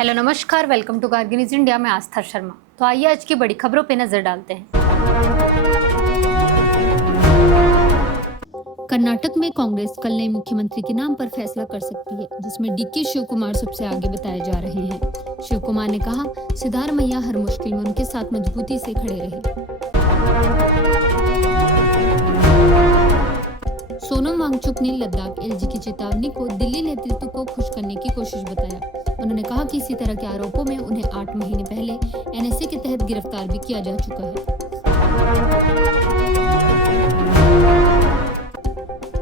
Hello नमस्कार, welcome to Kargil news India में आस्था शर्मा। तो आइए आज की बड़ी खबरों पे नजर डालते हैं। कर्नाटक में कांग्रेस कल नए मुख्यमंत्री के नाम पर फैसला कर सकती है, जिसमें डीके शिव कुमार सबसे आगे बताए जा रहे हैं। शिव कुमार ने कहा, सिद्धारमैया हर मुश्किल में उनके साथ मजबूती से खड़े रहे। सोनम वांगचुक ने लद्दाख एलजी की चेतावनी को दिल्ली नेतृत्व को खुश करने की कोशिश बताया। उन्होंने कहा कि इसी तरह के आरोपों में उन्हें 8 महीने पहले एनएसए के तहत गिरफ्तार भी किया जा चुका है।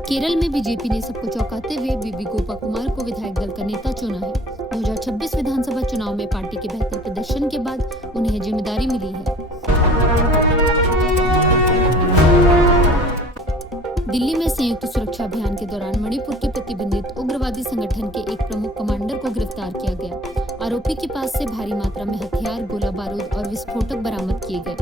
केरल में बीजेपी ने सबको चौंकाते हुए बीबी गोपा कुमार को विधायक दल का नेता चुना है। 2026 विधानसभा चुनाव में पार्टी के बेहतर प्रदर्शन के बाद उन्हें जिम्मेदारी मिली है। दिल्ली में संयुक्त सुरक्षा अभियान के दौरान मणिपुर के प्रतिबंधित उग्रवादी संगठन के एक प्रमुख कमांडर को गिरफ्तार किया गया। आरोपी के पास से भारी मात्रा में हथियार, गोला बारूद और विस्फोटक बरामद किए गए।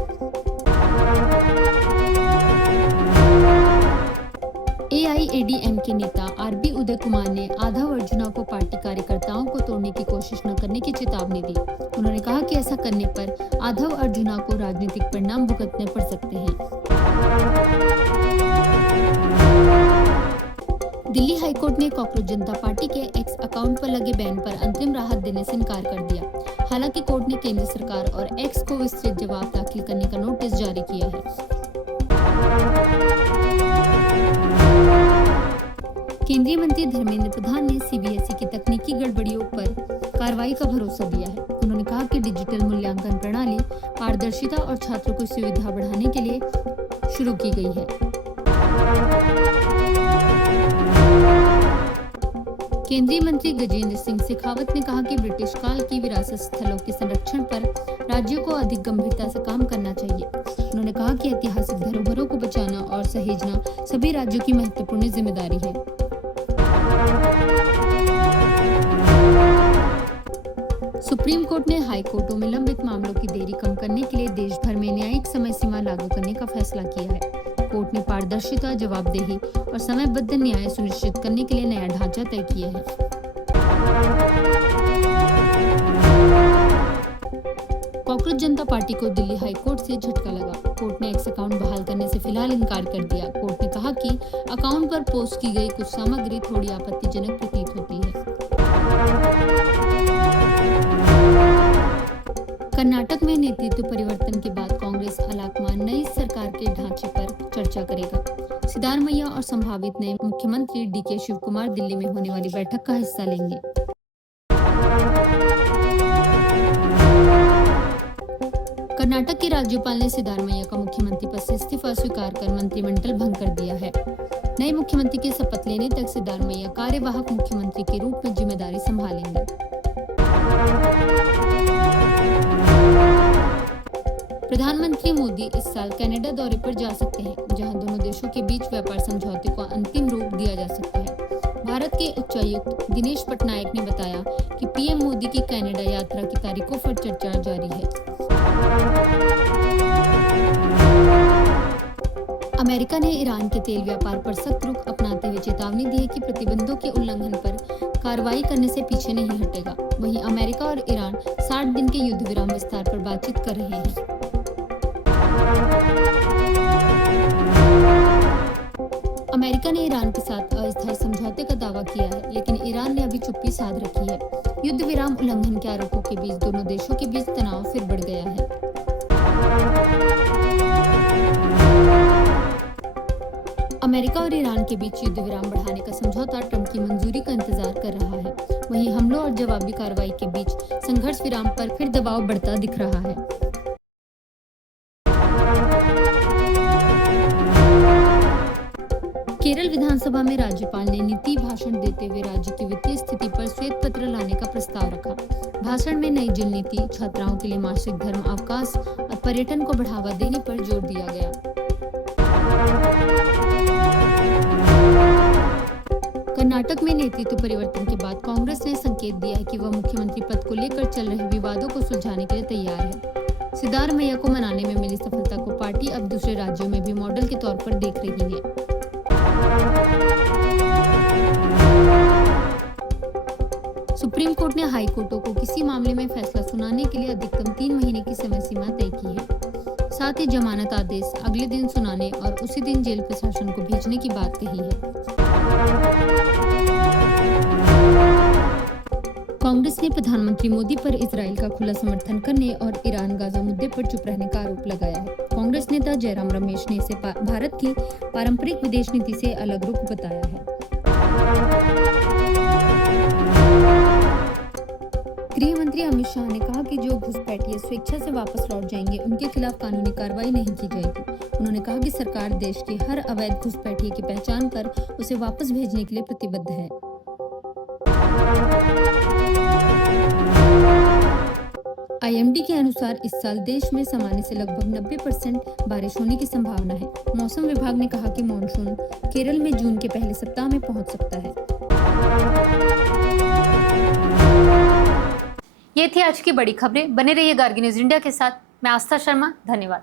एआईएडीएमके नेता आरबी उदय कुमार ने आधव अर्जुना को पार्टी कार्यकर्ताओं को तोड़ने की कोशिश न करने की चेतावनी दी। उन्होंने कहा कि ऐसा करने पर आधव अर्जुना को राजनीतिक परिणाम भुगतने पड़ सकते हैं। दिल्ली हाईकोर्ट ने कॉकरोच जनता पार्टी के एक्स अकाउंट पर लगे बैन पर अंतरिम राहत देने से इनकार कर दिया। हालांकि कोर्ट ने केंद्र सरकार और एक्स को विस्तृत जवाब दाखिल करने का नोटिस जारी किया है। केंद्रीय मंत्री धर्मेंद्र प्रधान ने सीबीएसई की तकनीकी गड़बड़ियों पर कार्रवाई का भरोसा दिया है। उन्होंने कहा कि डिजिटल मूल्यांकन प्रणाली पारदर्शिता और छात्रों की सुविधा बढ़ाने के लिए शुरू की गई है। केंद्रीय मंत्री गजेंद्र सिंह शेखावत ने कहा कि ब्रिटिश काल की विरासत स्थलों के संरक्षण पर राज्यों को अधिक गंभीरता से काम करना चाहिए। उन्होंने कहा कि ऐतिहासिक धरोहरों को बचाना और सहेजना सभी राज्यों की महत्वपूर्ण जिम्मेदारी है। सुप्रीम कोर्ट ने हाई कोर्टों में लंबित मामलों की देरी कम करने के लिए देश भर में न्यायिक समय सीमा लागू करने का फैसला किया है। कोर्ट ने पारदर्शिता, जवाबदेही और समयबद्ध न्याय सुनिश्चित करने के लिए नया ढांचा तय किया है। कॉकरोच जनता पार्टी को दिल्ली हाई कोर्ट से झटका लगा। कोर्ट ने एक्स अकाउंट बहाल करने से फिलहाल इनकार कर दिया। कोर्ट ने कहा कि अकाउंट पर पोस्ट की गई कुछ सामग्री थोड़ी आपत्तिजनक प्रतीत होती है। कर्नाटक में नेतृत्व परिवर्तन के बाद कांग्रेस हालांकि नई सरकार के ढांचे पर चर्चा करेगा। सिद्धारमैया और संभावित नए मुख्यमंत्री डीके शिव कुमार दिल्ली में होने वाली बैठक का हिस्सा लेंगे। कर्नाटक के राज्यपाल ने सिद्धारमैया का मुख्यमंत्री पद से इस्तीफा स्वीकार कर मंत्रिमंडल भंग कर दिया है। नए मुख्यमंत्री के शपथ लेने तक सिद्धारमैया कार्यवाहक मुख्यमंत्री के रूप में जिम्मेदारी संभालेंगे। प्रधानमंत्री मोदी इस साल कनाडा दौरे पर जा सकते हैं, जहां दोनों देशों के बीच व्यापार समझौते को अंतिम रूप दिया जा सकता है। भारत के उच्चायुक्त दिनेश पटनायक ने बताया कि पीएम मोदी की कनाडा यात्रा की तारीखों पर चर्चा जारी है। अमेरिका ने ईरान के तेल व्यापार पर सख्त रुख अपनाते हुए चेतावनी दी है कि प्रतिबंधों के उल्लंघन पर कार्रवाई करने से पीछे नहीं हटेगा। वहीं अमेरिका और ईरान 60 दिन के युद्ध विराम विस्तार पर बातचीत कर रहे हैं। अमेरिका ने ईरान के साथ अस्थायी समझौते का दावा किया है, लेकिन ईरान ने अभी चुप्पी साध रखी है। युद्ध विराम उल्लंघन के आरोपों के बीच दोनों देशों के बीच तनाव फिर बढ़ गया है। अमेरिका और ईरान के बीच युद्ध विराम बढ़ाने का समझौता ट्रंप की मंजूरी का इंतजार कर रहा है। वहीं हमलों और जवाबी कार्रवाई के बीच संघर्ष विराम पर फिर दबाव बढ़ता दिख रहा है। केरल विधानसभा में राज्यपाल ने नीति भाषण देते हुए राज्य की वित्तीय स्थिति पर श्वेत पत्र लाने का प्रस्ताव रखा। भाषण में नई जल नीति, छात्राओं के लिए मासिक धर्म अवकाश और पर्यटन को बढ़ावा देने पर जोर दिया गया। कर्नाटक में नेतृत्व परिवर्तन के बाद कांग्रेस ने संकेत दिया है कि वह मुख्यमंत्री पद को लेकर चल रहे विवादों को सुलझाने के लिए तैयार है। सिद्धारमैया को मनाने में मिली सफलता को पार्टी अब दूसरे राज्यों में भी मॉडल के तौर पर देख रही है। सुप्रीम कोर्ट ने हाई कोर्टों को किसी मामले में फैसला सुनाने के लिए अधिकतम 3 महीने की समय सीमा तय की है। साथ ही जमानत आदेश अगले दिन सुनाने और उसी दिन जेल प्रशासन को भेजने की बात कही है। कांग्रेस ने प्रधानमंत्री मोदी पर इजराइल का खुला समर्थन करने और ईरान गाजा मुद्दे पर चुप रहने का आरोप लगाया है। कांग्रेस नेता जयराम रमेश ने इसे भारत की पारंपरिक विदेश नीति से अलग रुख बताया है। गृह मंत्री अमित शाह ने कहा कि जो घुसपैठिए स्वेच्छा से वापस लौट जाएंगे उनके खिलाफ कानूनी कार्रवाई नहीं की जाएगी। उन्होंने कहा कि सरकार देश के हर अवैध घुसपैठिए की पहचान कर उसे वापस भेजने के लिए प्रतिबद्ध है। IMD के अनुसार इस साल देश में सामान्य से लगभग 90% बारिश होने की संभावना है। मौसम विभाग ने कहा कि मॉनसून केरल में जून के पहले सप्ताह में पहुंच सकता है। ये थी आज की बड़ी खबरें। बने रहिए गार्गी न्यूज इंडिया के साथ। मैं आस्था शर्मा, धन्यवाद।